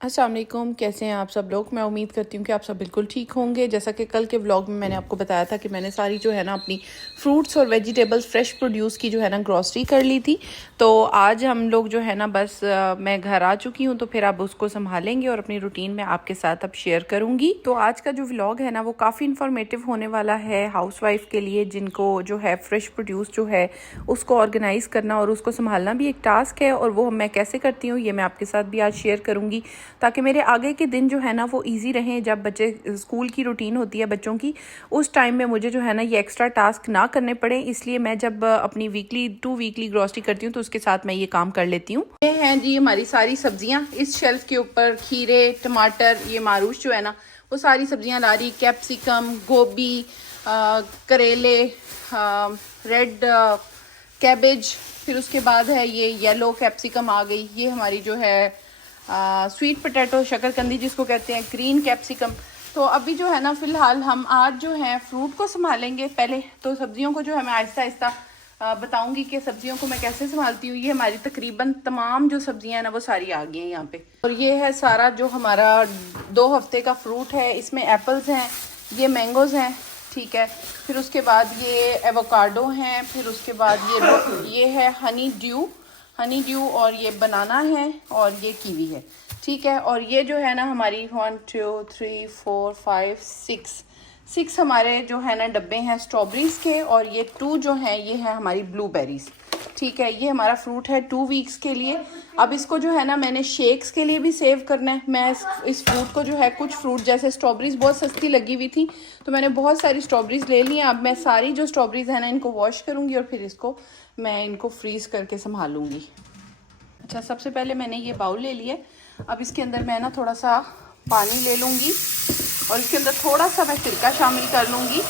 अस्सलाम वालेकुम, कैसे हैं आप सब लोग। मैं उम्मीद करती हूँ कि आप सब बिल्कुल ठीक होंगे। जैसा कि कल के व्लॉग में मैंने आपको बताया था कि मैंने सारी जो है ना अपनी फ्रूट्स और वेजिटेबल्स फ्रेश प्रोड्यूस की जो है ना ग्रॉसरी कर ली थी। तो आज हम लोग जो है ना बस मैं घर आ चुकी हूँ, तो फिर अब उसको संभालेंगे और अपनी रूटीन में आपके साथ अब शेयर करूँगी। तो आज का जो व्लॉग है ना वो काफ़ी इन्फॉर्मेटिव होने वाला है हाउसवाइफ के लिए, जिनको जो है फ्रेश प्रोड्यूस जो है उसको ऑर्गेनाइज़ करना और उसको संभालना भी एक टास्क है। और वो मैं कैसे करती हूँ ये मैं आपके साथ भी आज शेयर करूँगी, ताकि मेरे आगे के दिन जो है ना वो इजी रहें। जब बच्चे स्कूल की रूटीन होती है बच्चों की, उस टाइम में मुझे जो है ना ये एक्स्ट्रा टास्क ना करने पड़े, इसलिए मैं जब अपनी वीकली ग्रॉसरी करती हूँ तो उसके साथ मैं ये काम कर लेती हूँ। ये हैं जी हमारी सारी सब्जियाँ इस शेल्फ के ऊपर। खीरे, टमाटर, ये मारूश जो है ना वो सारी सब्जियाँ ला रही। कैप्सिकम, गोभी, करेले, रेड कैबेज, फिर उसके बाद है ये येलो कैप्सिकम आ गई। ये हमारी जो है स्वीट पोटैटो, शकरकंदी जिसको कहते हैं, ग्रीन कैप्सिकम। तो अभी जो है ना फ़िलहाल हम आज जो है फ्रूट को संभालेंगे। पहले तो सब्जियों को जो है मैं आहिस्ता आहिस्ता बताऊंगी कि सब्जियों को मैं कैसे संभालती हूँ। ये हमारी तकरीबन तमाम जो सब्जियां हैं ना वो सारी आ गई हैं यहाँ पे। और ये है सारा जो हमारा 2 हफ्ते का फ्रूट है। इसमें एप्पल्स हैं, ये मैंगोज़ हैं, ठीक है। फिर उसके बाद ये एवोकाडो हैं, फिर उसके बाद ये है हनी ड्यू और ये बनाना है और ये कीवी है, ठीक है। और ये जो है ना हमारी 1 2 3 4 5 6 हमारे जो है ना डब्बे हैं स्ट्रॉबेरीज के, और ये 2 जो हैं ये है हमारी ब्लूबेरीज, ठीक है। ये हमारा फ्रूट है 2 वीक्स के लिए। अब इसको जो है ना मैंने शेक्स के लिए भी सेव करना है। मैं इस फ्रूट को जो है, कुछ फ्रूट जैसे स्ट्रॉबेरीज बहुत सस्ती लगी हुई थी तो मैंने बहुत सारी स्ट्रॉबेरीज ले ली हैं। अब मैं सारी जो स्ट्रॉबेरीज है ना इनको वॉश करूँगी और फिर मैं इनको फ्रीज़ करके संभालूँगी। अच्छा, सबसे पहले मैंने ये बाउल ले लिया। अब इसके अंदर मैं ना थोड़ा सा पानी ले लूँगी और इसके अंदर थोड़ा सा मैं सिरका शामिल कर लूँगी।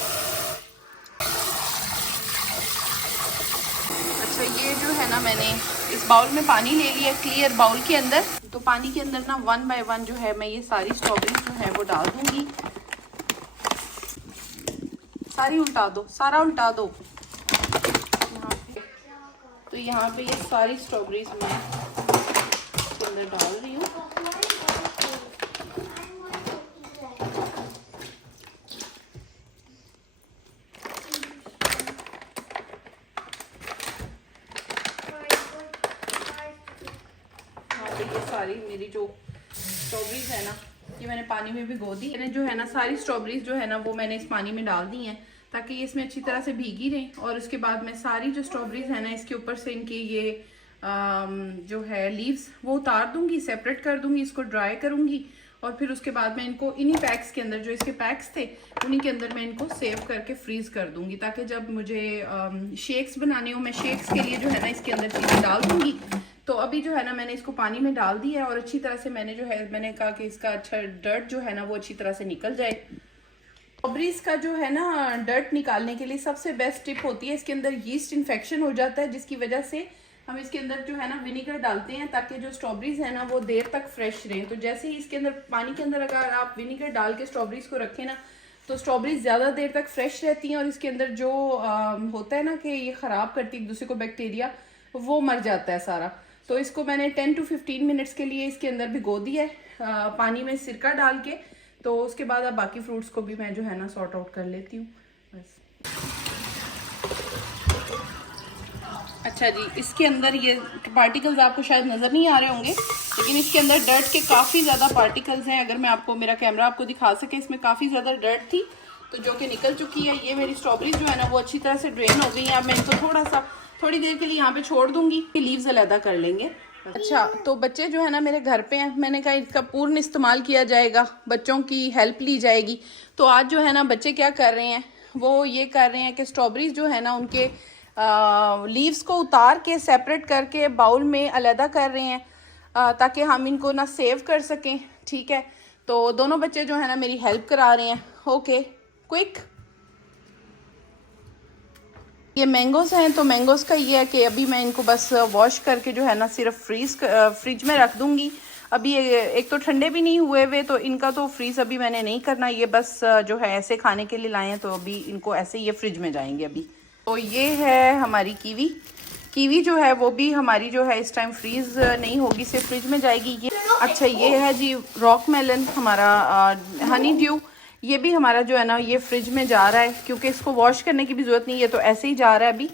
अच्छा, ये जो है ना मैंने इस बाउल में पानी ले लिया, क्लियर बाउल के अंदर। तो पानी के अंदर ना 1 बाय 1 जो है मैं ये सारी स्ट्रॉबेरी जो है वो डाल दूँगी। सारी उल्टा दो, सारा उल्टा दो। तो यहाँ पे ये सारी स्ट्रॉबेरीज मैं इसके अंदर डाल रही हूँ। तो ये सारी मेरी जो स्ट्रॉबेरीज है ना ये मैंने पानी में भिगो दी। मैंने जो है ना सारी स्ट्रॉबेरीज जो है ना वो मैंने इस पानी में डाल दी हैं ताकि ये इसमें अच्छी तरह से भीगी रहें। और उसके बाद मैं सारी जो स्ट्रॉबेरीज है ना इसके ऊपर से इनके ये जो है लीव्स वो उतार दूंगी, सेपरेट कर दूंगी, इसको ड्राई करूंगी। और फिर उसके बाद मैं इनको इन्हीं पैक्स के अंदर, जो इसके पैक्स थे उन्हीं के अंदर मैं इनको सेव करके फ्रीज कर दूंगी, ताकि जब मुझे शेक्स बनाने हो मैं शेक्स के लिए जो है ना इसके अंदर चीज़ें डाल दूंगी। तो अभी जो है ना मैंने इसको पानी में डाल दिया है और अच्छी तरह से मैंने कहा कि इसका अच्छा डर्ट जो है ना वो अच्छी तरह से निकल जाए। स्ट्रॉबेरीज का जो है ना डर्ट निकालने के लिए सबसे बेस्ट टिप होती है, इसके अंदर यीस्ट इन्फेक्शन हो जाता है, जिसकी वजह से हम इसके अंदर जो है ना विनेगर डालते हैं ताकि जो स्ट्रॉबेरीज है ना वो देर तक फ्रेश रहें। तो जैसे ही इसके अंदर पानी के अंदर अगर आप विनेगर डाल के स्ट्रॉबेरीज को रखें ना तो स्ट्रॉबेरीज ज़्यादा देर तक फ्रेश रहती हैं और इसके अंदर जो होता है ना कि ये ख़राब करती है एक दूसरे को बैक्टीरिया, वो मर जाता है सारा। तो इसको मैंने 10 to 15 मिनट्स के लिए इसके अंदर भिगो दिया है पानी में सिरका डाल के। तो उसके बाद अब बाकी फ्रूट्स को भी मैं जो है ना सॉर्ट आउट कर लेती हूँ बस। अच्छा जी, इसके अंदर ये पार्टिकल्स आपको शायद नज़र नहीं आ रहे होंगे, लेकिन इसके अंदर डर्ट के काफ़ी ज़्यादा पार्टिकल्स हैं। अगर मैं आपको मेरा कैमरा आपको दिखा सके, इसमें काफ़ी ज़्यादा डर्ट थी तो जो कि निकल चुकी है। ये मेरी स्ट्रॉबेरीज जो है ना वो अच्छी तरह से ड्रेन हो गई है। अब मैं इनको थोड़ी देर के लिए यहाँ पे छोड़ दूंगी, लीव्स अलहदा कर लेंगे। अच्छा, तो बच्चे जो है ना मेरे घर पे हैं, मैंने कहा इसका पूर्ण इस्तेमाल किया जाएगा, बच्चों की हेल्प ली जाएगी। तो आज जो है ना बच्चे क्या कर रहे हैं, वो ये कर रहे हैं कि स्ट्रॉबेरीज जो है ना उनके लीव्स को उतार के सेपरेट करके बाउल में अलहदा कर रहे हैं ताकि हम इनको ना सेव कर सकें, ठीक है। तो दोनों बच्चे जो है ना मेरी हेल्प करा रहे हैं। Okay, quick. ये मैंगोज़ हैं, तो मैंगोज़ का ये है कि अभी मैं इनको बस वॉश करके जो है ना सिर्फ फ्रिज में रख दूंगी। अभी एक तो ठंडे भी नहीं हुए हुए, तो इनका तो फ्रीज़ अभी मैंने नहीं करना। ये बस जो है ऐसे खाने के लिए लाए हैं, तो अभी इनको ऐसे ये फ्रिज में जाएंगे अभी। तो ये है हमारी कीवी, कीवी जो है वो भी हमारी जो है इस टाइम फ्रीज़ नहीं होगी, सिर्फ फ्रिज में जाएगी ये। अच्छा ये है जी रॉक मेलन हमारा, हनी ड्यू, ये भी हमारा जो है ना ये फ्रिज में जा रहा है क्योंकि इसको वॉश करने की भी ज़रूरत नहीं है, तो ऐसे ही जा रहा है अभी।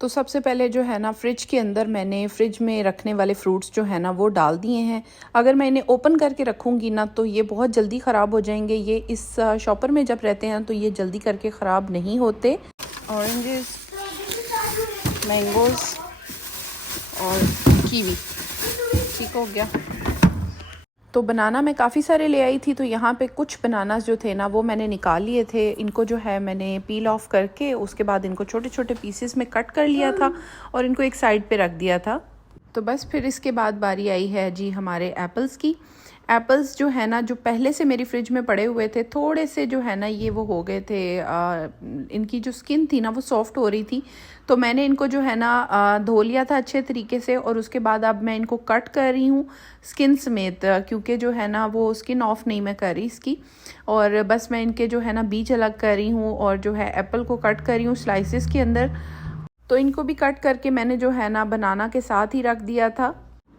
तो सबसे पहले जो है ना फ्रिज के अंदर मैंने फ्रिज में रखने वाले फ्रूट्स जो है ना वो डाल दिए हैं। अगर मैं इन्हें ओपन करके रखूँगी ना तो ये बहुत जल्दी ख़राब हो जाएंगे। ये इस शॉपर में जब रहते हैं तो ये जल्दी करके ख़राब नहीं होते। ऑरेंजेस, मैंगोज़ और कीवी, ठीक हो गया। तो बनाना मैं काफ़ी सारे ले आई थी, तो यहाँ पे कुछ बनानास जो थे ना वो मैंने निकाल लिए थे। इनको जो है मैंने पील ऑफ करके उसके बाद इनको छोटे छोटे पीसेस में कट कर लिया था और इनको एक साइड पे रख दिया था। तो बस फिर इसके बाद बारी आई है जी हमारे एप्पल्स की। एप्पल्स जो है ना जो पहले से मेरी फ्रिज में पड़े हुए थे, थोड़े से जो है ना ये वो हो गए थे, इनकी जो स्किन थी ना वो सॉफ्ट हो रही थी, तो मैंने इनको जो है ना धो लिया था अच्छे तरीके से और उसके बाद अब मैं इनको कट कर रही हूँ स्किन समेत, क्योंकि जो है ना वो स्किन ऑफ नहीं मैं कर रही इसकी। और बस मैं इनके जो है ना बीज अलग कर रही हूँ और जो है एप्पल को कट कर रही हूँ स्लाइसेस के अंदर। तो इनको भी कट करके मैंने जो है ना बनाना के साथ ही रख दिया था।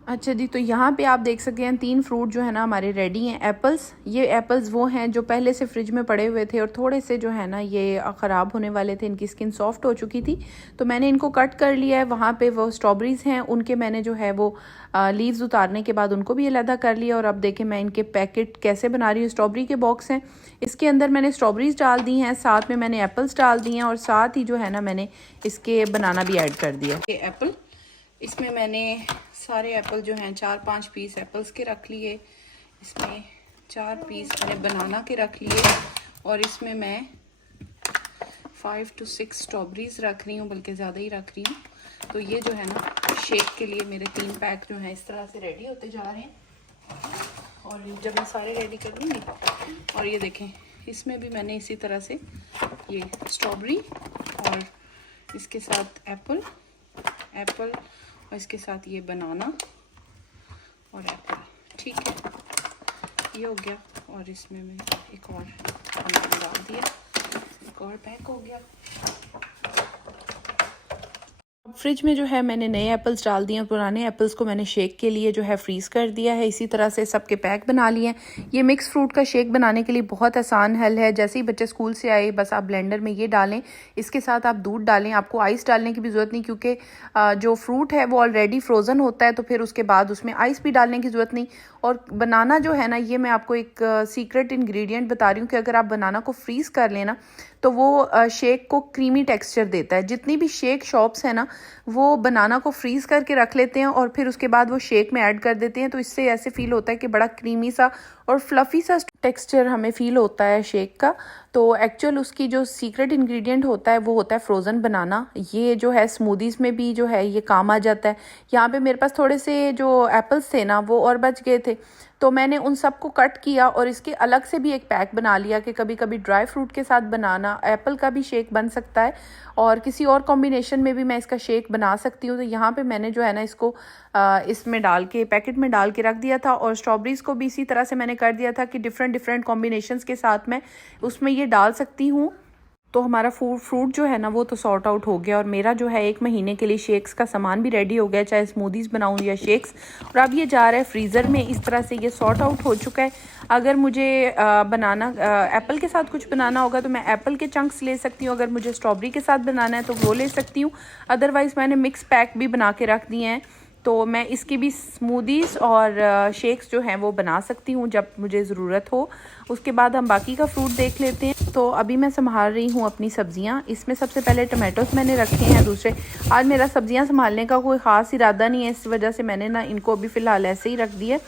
अच्छा जी, तो यहाँ पे आप देख सकते हैं 3 फ्रूट जो है ना हमारे रेडी हैं। एप्पल्स, ये एप्पल्स वो हैं जो पहले से फ्रिज में पड़े हुए थे और थोड़े से जो है ना ये ख़राब होने वाले थे, इनकी स्किन सॉफ्ट हो चुकी थी, तो मैंने इनको कट कर लिया है। वहाँ पे वो स्ट्रॉबेरीज़ हैं, उनके मैंने जो है वो लीव्स उतारने के बाद उनको भी अलहदा कर लिया। और अब देखें मैं इनके पैकेट कैसे बना रही हूँ। स्ट्रॉबेरी के बॉक्स हैं, इसके अंदर मैंने स्ट्रॉबेरीज़ डाल दी हैं, साथ में मैंने एप्पल्स डाल दिए हैं और साथ ही जो है ना मैंने इसके बनाना भी ऐड कर दिया। ये एप्पल, इसमें मैंने सारे एप्पल जो हैं 4-5 पीस एप्पल्स के रख लिए, इसमें 4 पीस मैंने बनाना के रख लिए और इसमें मैं 5 to 6 स्ट्रॉबेरीज़ रख रही हूँ, बल्कि ज़्यादा ही रख रही हूँ। तो ये जो है ना शेक के लिए मेरे 3 पैक जो हैं इस तरह से रेडी होते जा रहे हैं। और जब मैं सारे रेडी कर लूँगी, और ये देखें इसमें भी मैंने इसी तरह से ये स्ट्रॉबेरी और इसके साथ एप्पल और इसके साथ ये बनाना और एप्पल, ठीक है, ये हो गया। और इसमें मैं एक और बनाना डाल दिया, एक और पैक हो गया। फ्रिज में जो है मैंने नए एप्पल्स डाल दिए, पुराने एप्पल्स को मैंने शेक के लिए जो है फ्रीज़ कर दिया है। इसी तरह से सबके पैक बना लिए हैं। ये मिक्स फ्रूट का शेक बनाने के लिए बहुत आसान हल है। जैसे ही बच्चे स्कूल से आए बस आप ब्लेंडर में ये डालें, इसके साथ आप दूध डालें, आपको आइस डालने की भी ज़रूरत नहीं, क्योंकि जो फ्रूट है वो ऑलरेडी फ्रोज़न होता है, तो फिर उसके बाद उसमें आइस भी डालने की ज़रूरत नहीं। और बनाना जो है ना ये मैं आपको एक सीक्रेट इंग्रेडिएंट बता रही हूँ कि अगर आप बनाना को फ्रीज़ कर लेना तो वो शेक को क्रीमी टेक्सचर देता है। जितनी भी शेक शॉप्स है ना वो बनाना को फ्रीज़ करके रख लेते हैं और फिर उसके बाद वो शेक में ऐड कर देते हैं, तो इससे ऐसे फील होता है कि बड़ा क्रीमी सा और फ्लफ़ी सा टेक्सचर हमें फ़ील होता है शेक का। तो एक्चुअल उसकी जो सीक्रेट इंग्रेडिएंट होता है वो होता है फ्रोज़न बनाना। ये जो है स्मूदीज़ में भी जो है ये काम आ जाता है। यहाँ पे मेरे पास थोड़े से जो एप्पल्स थे ना वो और बच गए थे, तो मैंने उन सबको कट किया और इसके अलग से भी एक पैक बना लिया कि कभी कभी ड्राई फ्रूट के साथ बनाना एप्पल का भी शेक बन सकता है और किसी और कॉम्बिनेशन में भी मैं इसका शेक बना सकती हूँ। तो यहाँ पे मैंने जो है ना इसको इसमें डाल के पैकेट में डाल के रख दिया था और स्ट्रॉबेरीज़ को भी इसी तरह से मैंने कर दिया था कि डिफरेंट कॉम्बिनेशंस के साथ मैं उसमें ये डाल सकती हूँ। तो हमारा फ्रूट जो है ना वो तो सॉर्ट आउट हो गया और मेरा जो है 1 महीने के लिए शेक्स का सामान भी रेडी हो गया, चाहे स्मूदीज़ बनाऊँ या शेक्स। और अब ये जा रहा है फ्रीज़र में, इस तरह से ये सॉर्ट आउट हो चुका है। अगर मुझे बनाना एप्पल के साथ कुछ बनाना होगा तो मैं एप्पल के चंक्स ले सकती हूँ, अगर मुझे स्ट्रॉबेरी के साथ बनाना है तो वो ले सकती हूँ। अदरवाइज़ मैंने मिक्स पैक भी बना के रख दिए हैं, तो मैं इसकी भी स्मूदीज़ और शेक्स जो हैं वो बना सकती हूँ जब मुझे ज़रूरत हो। उसके बाद हम बाकी का फ्रूट देख लेते हैं। तो अभी मैं संभाल रही हूँ अपनी सब्ज़ियाँ। इसमें सबसे पहले टमाटोस मैंने रखे हैं दूसरे। आज मेरा सब्ज़ियाँ संभालने का कोई ख़ास इरादा नहीं है, इस वजह से मैंने ना इनको अभी फ़िलहाल ऐसे ही रख दिए,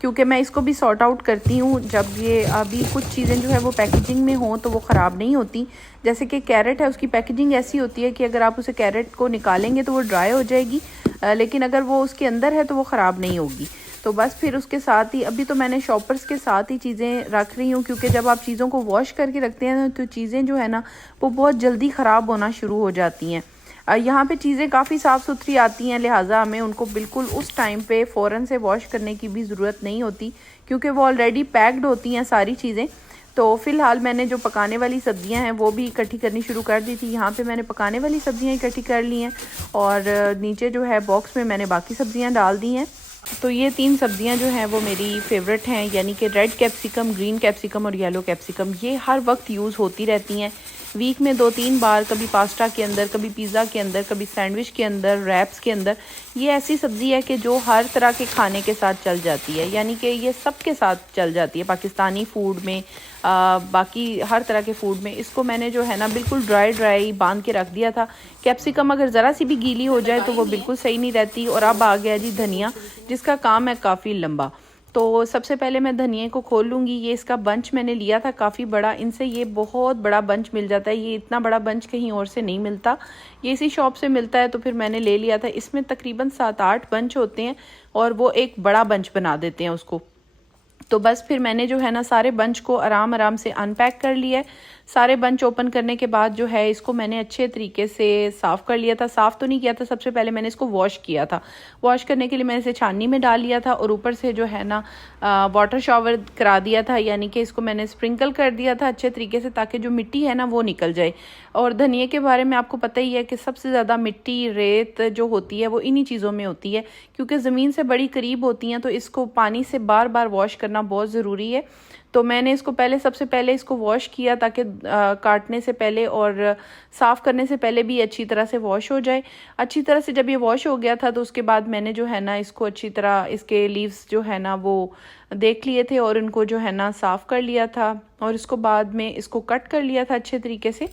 क्योंकि मैं इसको भी सॉर्ट आउट करती हूँ जब ये अभी कुछ चीज़ें जो है वो पैकेजिंग में हों तो वो ख़राब नहीं होती। जैसे कि कैरेट है, उसकी पैकेजिंग ऐसी होती है कि अगर आप उसे कैरेट को निकालेंगे तो वो ड्राई हो जाएगी, लेकिन अगर वो उसके अंदर है तो वो ख़राब नहीं होगी। तो बस फिर उसके साथ ही अभी तो मैंने शॉपर्स के साथ ही चीज़ें रख रही हूँ, क्योंकि जब आप चीज़ों को वॉश करके रखते हैं तो चीज़ें जो है ना वो बहुत जल्दी ख़राब होना शुरू हो जाती हैं। यहाँ पे चीज़ें काफ़ी साफ़ सुथरी आती हैं, लिहाजा हमें उनको बिल्कुल उस टाइम पे फ़ौरन से वॉश करने की भी ज़रूरत नहीं होती, क्योंकि वो ऑलरेडी पैक्ड होती हैं सारी चीज़ें। तो फ़िलहाल मैंने जो पकाने वाली सब्ज़ियां हैं वो भी इकट्ठी करनी शुरू कर दी थी। यहाँ पे मैंने पकाने वाली सब्ज़ियां इकट्ठी कर ली हैं और नीचे जो है बॉक्स में मैंने बाकी सब्ज़ियां डाल दी हैं। तो ये 3 सब्ज़ियां जो हैं वो मेरी फ़ेवरेट हैं, यानी कि रेड कैप्सिकम, ग्रीन कैप्सिकम और येलो कैप्सिकम। ये हर वक्त यूज़ होती रहती हैं, वीक में 2-3 बार, कभी पास्ता के अंदर, कभी पिज़्ज़ा के अंदर, कभी सैंडविच के अंदर, रैप्स के अंदर। ये ऐसी सब्ज़ी है कि जो हर तरह के खाने के साथ चल जाती है, यानी कि ये सब के साथ चल जाती है, पाकिस्तानी फ़ूड में, बाकी हर तरह के फ़ूड में। इसको मैंने जो है ना बिल्कुल ड्राई बांध के रख दिया था। कैप्सिकम अगर ज़रा सी भी गीली हो जाए तो वो बिल्कुल सही नहीं रहती। और अब आ गया जी धनिया, जिसका काम है काफ़ी लंबा। तो सबसे पहले मैं धनिया को खोल लूँगी। ये इसका बंच मैंने लिया था काफ़ी बड़ा, इनसे ये बहुत बड़ा बंच मिल जाता है। ये इतना बड़ा बंच कहीं और से नहीं मिलता, ये इसी शॉप से मिलता है, तो फिर मैंने ले लिया था। इसमें तकरीबन 7-8 बंच होते हैं और वो एक बड़ा बंच बना देते हैं उसको। तो बस फिर मैंने जो है ना सारे बंच को आराम से अनपैक कर लिया है। सारे बंच ओपन करने के बाद जो है इसको मैंने अच्छे तरीके से साफ़ कर लिया था। साफ़ तो नहीं किया था, सबसे पहले मैंने इसको वॉश किया था। वॉश करने के लिए मैंने इसे छाननी में डाल लिया था और ऊपर से जो है ना वाटर शावर करा दिया था, यानी कि इसको मैंने स्प्रिंकल कर दिया था अच्छे तरीके से, ताकि जो मिट्टी है ना वो निकल जाए। और धनिया के बारे में आपको पता ही है कि सबसे ज़्यादा मिट्टी, रेत जो होती है वो इन्हीं चीज़ों में होती है, क्योंकि ज़मीन से बड़ी करीब होती हैं, तो इसको पानी से बार बार वॉश करना बहुत ज़रूरी है। तो मैंने इसको सबसे पहले इसको वॉश किया, ताकि काटने से पहले और साफ़ करने से पहले भी अच्छी तरह से वॉश हो जाए। अच्छी तरह से जब ये वॉश हो गया था तो उसके बाद मैंने जो है ना इसको अच्छी तरह, इसके लीव्स जो है ना वो देख लिए थे और इनको जो है ना साफ़ कर लिया था और इसको बाद में इसको कट कर लिया था अच्छे तरीके से।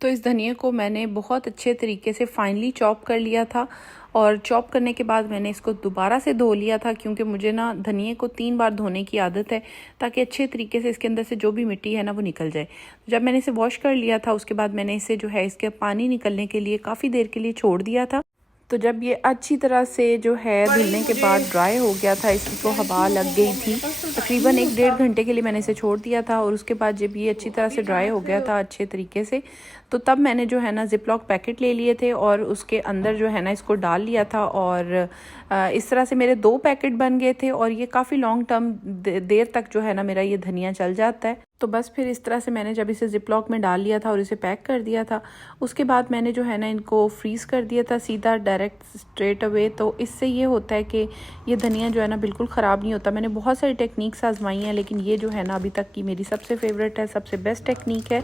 तो इस धनिया को मैंने बहुत अच्छे तरीके से फाइनली चॉप कर लिया था और चॉप करने के बाद मैंने इसको दोबारा से धो लिया था, क्योंकि मुझे ना धनिया को 3 बार धोने की आदत है, ताकि अच्छे तरीके से इसके अंदर से जो भी मिट्टी है ना वो निकल जाए। जब मैंने इसे वॉश कर लिया था उसके बाद मैंने इसे जो है इसके पानी निकलने के लिए काफ़ी देर के लिए छोड़ दिया था। तो जब ये अच्छी तरह से जो है धुलने के बाद ड्राई हो गया था, इसको हवा लग गई थी, तकरीबन 1-1.5 घंटे के लिए मैंने इसे छोड़ दिया था। और उसके बाद जब ये अच्छी तरह से ड्राई हो गया था अच्छे तरीके से, तो तब मैंने जो है ना ज़िप-लॉक पैकेट ले लिए थे और उसके अंदर जो है ना इसको डाल लिया था। और इस तरह से मेरे 2 पैकेट बन गए थे और ये काफ़ी लॉन्ग टर्म देर तक जो है ना मेरा ये धनिया चल जाता है। तो बस फिर इस तरह से मैंने जब इसे ज़िप-लॉक में डाल लिया था और इसे पैक कर दिया था, उसके बाद मैंने जो है ना इनको फ्रीज़ कर दिया था सीधा डायरेक्ट स्ट्रेट अवे। तो इससे ये होता है कि ये धनिया जो है ना बिल्कुल ख़राब नहीं होता। मैंने बहुत सारी टेक्निक्स आजमाई हैं, लेकिन ये जो है ना अभी तक की मेरी सबसे फेवरेट है, सबसे बेस्ट टेक्निक है।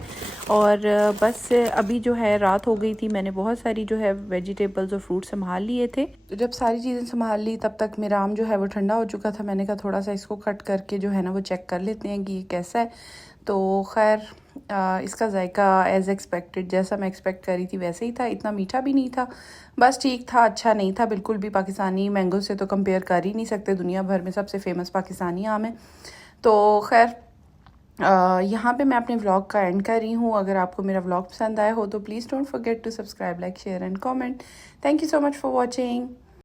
और बस अभी जो है रात हो गई थी, मैंने बहुत सारी जो है वेजिटेबल्स और फ्रूट संभाल लिए थे। तो जब सारी चीज़ें संभाल ली तब तक मेरा आम जो है वो ठंडा हो चुका था। मैंने कहा थोड़ा सा इसको कट करके जो है ना वो चेक कर लेते हैं कि ये कैसा है। तो खैर इसका जायका एज़ एक्सपेक्टेड, जैसा मैं एक्सपेक्ट करी थी वैसे ही था। इतना मीठा भी नहीं था, बस ठीक था, अच्छा नहीं था बिल्कुल भी। पाकिस्तानी मैंगो से तो कंपेयर कर ही नहीं सकते, दुनिया भर में सबसे फेमस पाकिस्तानी आम है। तो खैर यहाँ पे मैं अपने व्लॉग का एंड कर रही हूँ। अगर आपको मेरा व्लॉग पसंद आया हो तो please don't forget to subscribe, like, share and comment. Thank you so much for watching.